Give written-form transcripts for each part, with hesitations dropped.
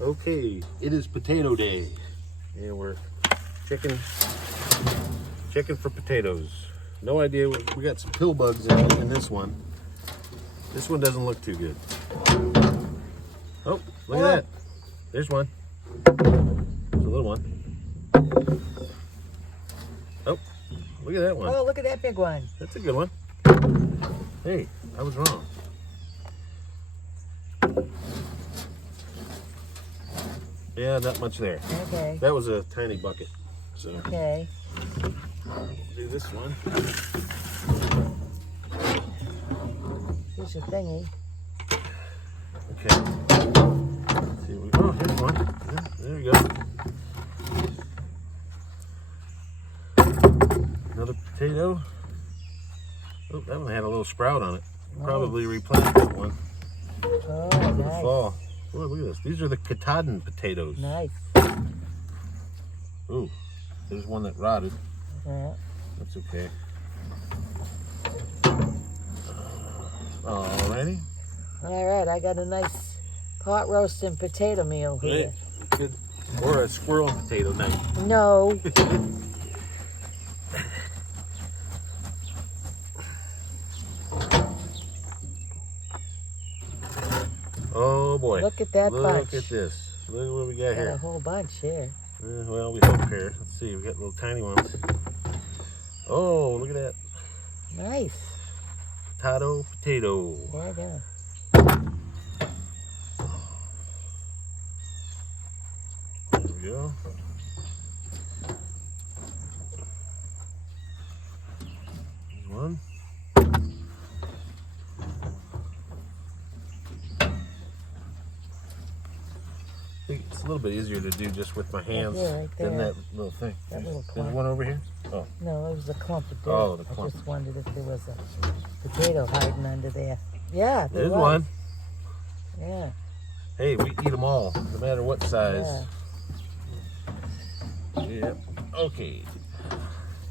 Okay, it is potato day, and we're checking for potatoes. No idea. We got some pill bugs in this one. This one doesn't look too good. Oh, look at that. There's one. There's a little one. Oh, look at that one. Oh, look at that big one. That's a good one. Hey, I was wrong. Yeah, not much there. Okay. That was a tiny bucket. So Okay. do this one. Here's your thingy. Okay. Let's see, oh, here's one. Yeah, there we go. Another potato. Oh, that one had a little sprout on it. Probably replanted that one Oh, for the nice. fall. Oh, look at this. These are the Katahdin potatoes. Nice. Ooh, there's one that rotted. Yeah. That's okay. Alrighty. All right, I got a nice pot roasting potato meal here. Good. Or a squirrel potato night. No. Oh boy. Look at that bunch. Look at this. Look at what we got Got a here. whole bunch here. Well, we hope here. Let's see. We got little tiny ones. Oh, look at that. Nice. Potato. There you go. There we go. There's one. I think it's a little bit easier to do just with my hands right there. than that little thing. That little There's clump. one over here. Oh, No, it was a clump of dirt. Oh, the clump. I just wondered if there was a potato hiding under there. Yeah, there there's was. one. Yeah. Hey, we eat them all, no matter what size. Yeah. Yep. Okay.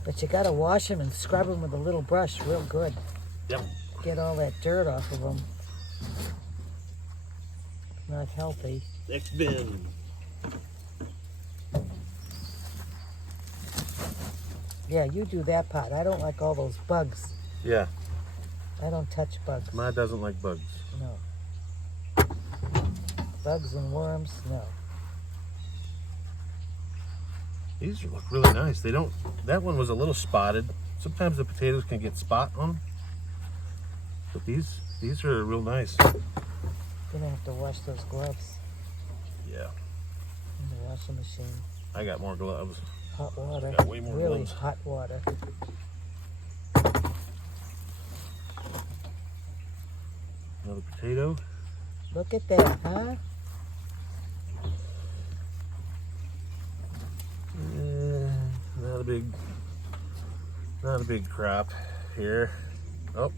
But you gotta wash them and scrub them with a little brush real good. Yep. Get all that dirt off of them. Not healthy. Next bin. Yeah, you do that part. I don't like all those bugs. Yeah. I don't touch bugs. Mine doesn't like bugs. No. Bugs and worms, no. These look really nice. They don't. That one was a little spotted. Sometimes the potatoes can get spot on them. But these are real nice. Gonna have to wash those gloves Yeah. in the washing machine. I got more gloves. Hot water. Got way more really gloves. hot water. Another potato. Look at that, huh? Not a big crop here. Oh.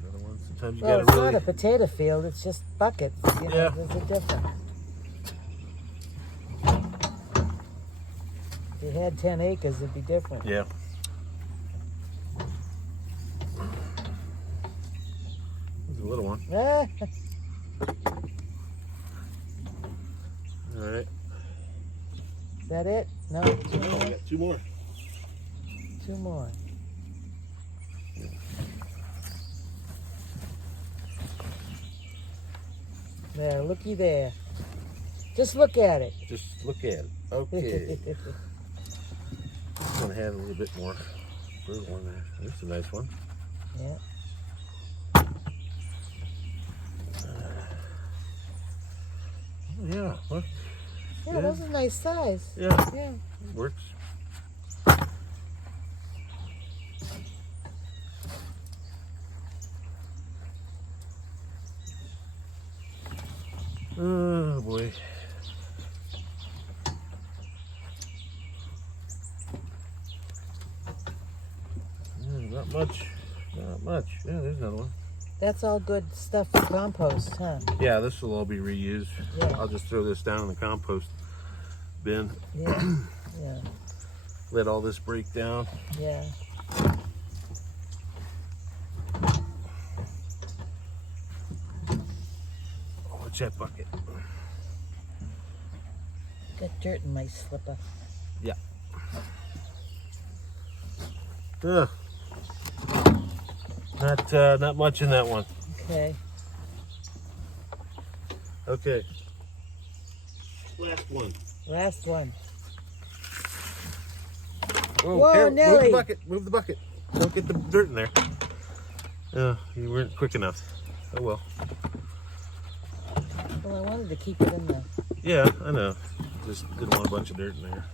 Another one. Sometimes you Well, gotta it's really. not a potato field. It's just buckets. You know, Yeah. there's a difference. If you had 10 acres, it'd be different. Yeah. There's a little one. Ah, All right. is that it? No, Oh, we got two more. two more. There, looky there. Just look at it. Just look at it. Okay. This one had a little bit more. There's one there. That's a nice one. Yeah. Yeah. Look. Yeah, Yeah. those are nice size. Yeah. Yeah. Works. Oh boy. Not much. Not much. Yeah, there's another one. That's all good stuff for compost, huh? Yeah, this will all be reused. Yeah. I'll just throw this down in the compost bin. Yeah. Yeah. Let all this break down. Yeah. Watch that bucket. Got dirt in my slipper. Yeah. Ugh. Not much in that one. Okay. Okay. Last one. Last one. Whoa, Whoa, move Nelly. the bucket. Move the bucket. Don't get the dirt in there. You weren't quick enough. Oh well. Well, I wanted to keep it in there. Yeah, I know. Just didn't want a bunch of dirt in there.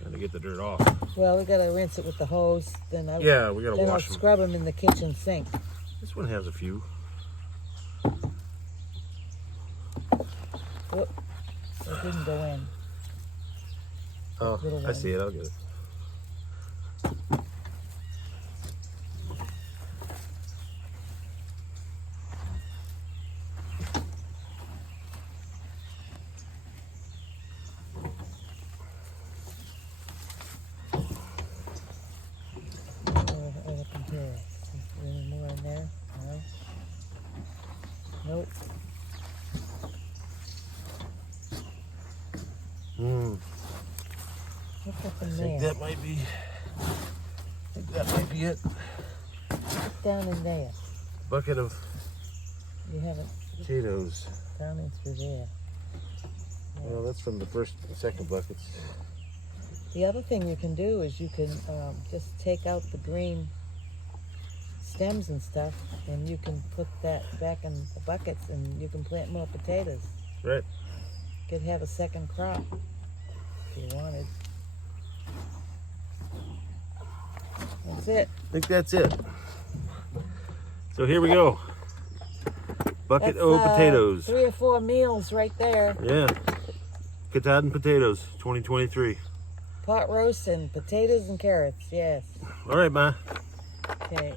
Trying to get the dirt off. Well, we gotta rinse it with the hose. Then We gotta I'll wash them. scrub them in the kitchen sink. This one has a few. Whoop. It didn't go in. Oh, Little I one. see it. I'll get it. Right up in here. Is there any more in there? No. Nope. What's up I in think there? that might be. That might be it. What's down in there? Bucket of You haven't potatoes. down in through there. Well, that's from the first and second buckets. The other thing you can do is you can just take out the green stems and stuff, and you can put that back in the buckets, and you can plant more potatoes. Right. Could have a second crop if you wanted. That's it. I think that's it. So here we go. Bucket That's, O potatoes. 3 or 4 meals right there. Yeah. Katahdin potatoes, 2023. Pot roast and potatoes and carrots. Yes. All right, Ma. Okay.